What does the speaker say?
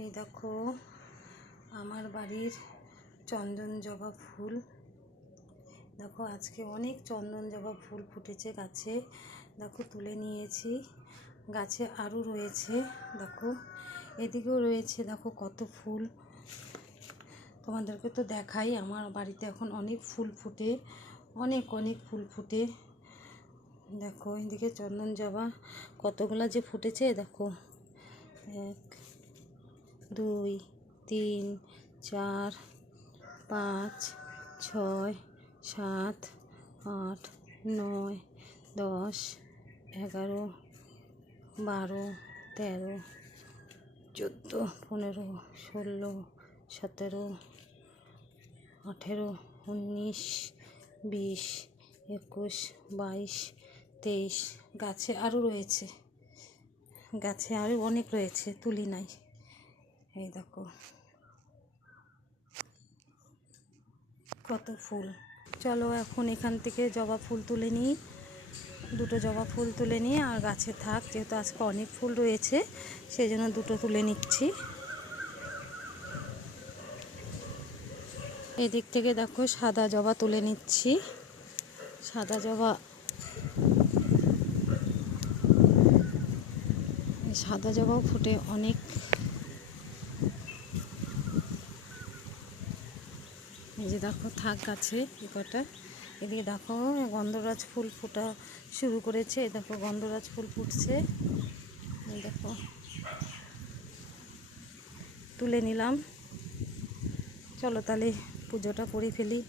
এই দেখো আমার বাড়ির চন্দন জবা ফুল। দেখো আজকে অনেক চন্দন জবা ফুল ফুটেছে গাছে। দেখো তুলে নিয়েছি, গাছে আরও রয়েছে। দেখো এদিকেও রয়েছে, দেখো কত ফুল। তোমাদেরকে তো দেখাই, আমার বাড়িতে এখন অনেক ফুল ফুটে, অনেক ফুল ফুটে। দেখো এদিকে চন্দন জবা কতগুলা যে ফুটেছে। দেখো 1 2 3 4 5 6 7 8 9 10 11 12 13 14 15 16 17 18 19 20 21 22 23। গাছে আরও রয়েছে, গাছে আরও অনেক রয়েছে, তুলি নাই। এই দেখো কত ফুল। চলো এখন এখান থেকে জবা ফুল তুলে নিই, 2টো জবা ফুল তুলে নিই। আর গাছে থাক, যেহেতু আজকে অনেক ফুল রয়েছে সেই জন্য 2টো তুলে নিচ্ছি। এদিক থেকে দেখো সাদা জবা তুলে নিচ্ছি। সাদা জবা, সাদা জবাও ফুটে অনেক। এই যে দেখো থাক গাছে এই কটা। এদিকে দেখো গন্ধরাজ ফুল ফোটা শুরু করেছে। এই দেখো গন্ধরাজ ফুল ফুটছে। এই দেখো তুলে নিলাম। চলো তাহলে পুজোটা করে ফেলি।